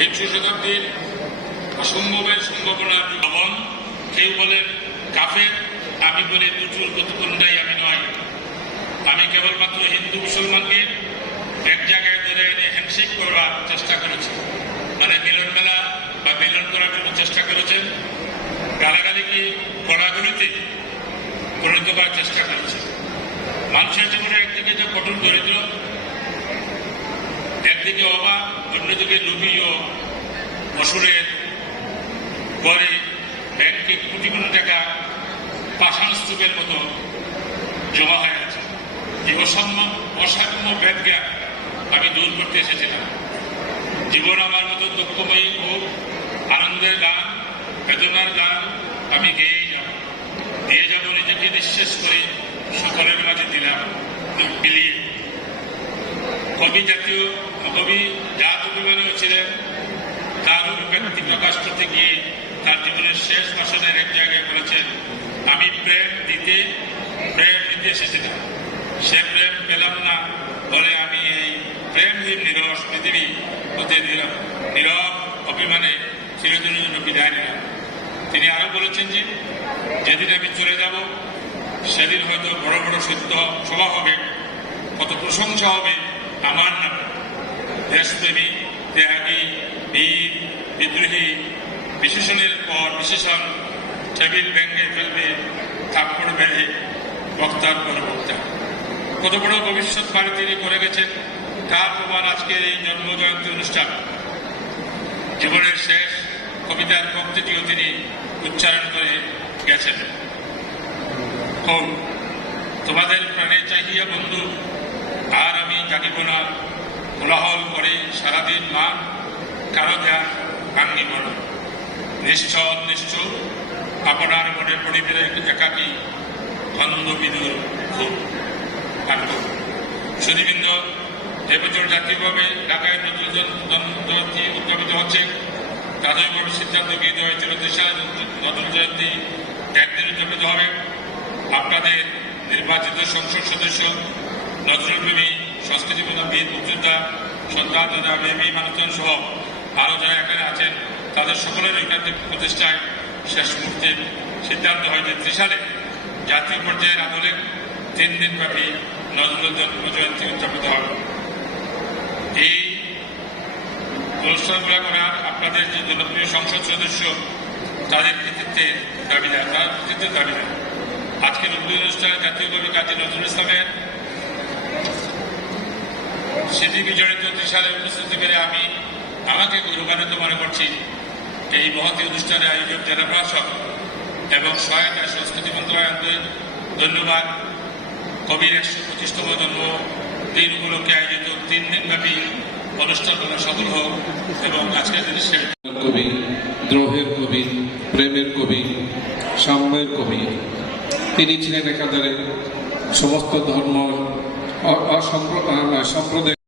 বিংশ শতাব্দীর অসম্ভবের সম্ভাবনার লবণ। কেউ বলেন কাফের, আমি বলি দুচুর প্রতিকূলটাই আমি নয়। আমি কেবলমাত্র হিন্দু মুসলমানকে এক জায়গায় ধরে এনে হ্যান্ডশেক করার চেষ্টা করেছি, মানে মিলন মেলা বা মিলন করার জন্য চেষ্টা করেছেন। গালাগালিকে গড়াগড়িতে পরিণত করার চেষ্টা করেছে। মানুষের জীবনে একদিকে যে কঠোর দরিদ্র, একদিকে অভাব, অন্যদিকে লোভী ও অসুরের গড়ে ব্যাংকে কোটি কোটি টাকা পাষাণ স্তূপের মতো জমা হয়ে আছে। এই অসাম্য ব্যাজ্ঞা আমি দূর করতে এসেছিলাম। জীবন আমার মতো দুঃখময়ী ও আনন্দের গান, বেদনার গান আমি গেয়েই যাব নিজেকে নিঃশেষ করে সকলের মাঝে দিলাম বিলিয়ে। কবি জাত অভিমানীও ছিলেন। তার অভিব্যক্তি প্রকাশ করতে গিয়ে তার জীবনের শেষ ভাষণের এক জায়গায় বলেছেন, আমি প্রেম দিতে এসেছিলাম, সে প্রেম পেলাম না বলে আমি এই প্রেমহীন নিরস পৃথিবী হতে নীরব অভিমানে চিরদিনের জন্য বিদায় নিলাম। তিনি আরো বলেছেন যে যেদিন আমি চলে যাব সেদিন হয়তো বড় বড় সত্য সভা হবে, কত প্রশংসা হবে আমার নামে। দেশপ্রেমী, ত্যাগী, বীর, বিদ্রোহী, বিশেষণের পর বিশেষণ টেবিল ভেঙে ফেলবে থাপ্পড় বেঁধে বক্তার পর বক্তা। কত বড় ভবিষ্যৎবাণী তিনি করে গেছেন, তার প্রমাণ আজকের এই জন্মজয়ন্তী অনুষ্ঠান। জীবনের শেষ কবিতার পংক্তিটিও তিনি উচ্চারণ করে গেছেন। তোমাদের প্রাণে চাহিয়া বন্ধু, আর আমি জানিব না কোলাহল করে সারাদিন মান, কারো ধ্যান ভাঙ্গি মন। নিশ্চল নিশ্চল আপনার মনে পড়িবে একাকী ধন্দ বিদুর খুব কাণ্ড। সুধীবৃন্দ, এবছর জাতীয়ভাবে ঢাকায় নজরুল উদ্যাপিত হচ্ছে। প্রাথমিকভাবে সিদ্ধান্ত গৃহীত হয়েছিল 3 সালে নজরুল জয়ন্তী একদিন উদ্যাপিত হবে। আপনাদের নির্বাচিত সংসদ সদস্য, নজরুলপ্রেমী, সংস্কৃতিপূর্ণ বীর মুক্তিযোদ্ধা, সন্তান মানুষজন সহ আরো যারা এখানে আছেন, তাদের সকলের ঐকান্তিক প্রচেষ্টায় শেষ মুহূর্তে সিদ্ধান্ত হয়েছে 3 সালে জাতীয় পর্যায়ের আদলে 3 দিনব্যাপী নজরুল জয়ন্তী উদযাপিত হবে। এই অনুষ্ঠানগুলো করার আপনাদের যে জনপ্রিয় সংসদ সদস্য, তাদের কৃতিত্বের দাবিদার, আজকের অনুষ্ঠানে জাতীয় কবি কাজী নজরুল ইসলামের স্মৃতি বিজড়িত 3 সালে উপস্থিতি পেরে আমাকে গৌরবান্বিত মনে করছি। এই মহতী অনুষ্ঠানে আয়োজক জেলা প্রশাসক এবং সহায়তায় সংস্কৃতি মন্ত্রণালয়কে ধন্যবাদ। কবির 125তম জন্মদিন উপলক্ষে আয়োজিত 3 দিনব্যাপী অনুষ্ঠানগুলো সফল হোক এবং আজকের দিনে কবি, দ্রোহের কবি, প্রেমের কবি, সাম্যের কবি। তিনি ছিলেন একাধারে সমস্ত ধর্ম সম্প্রদায়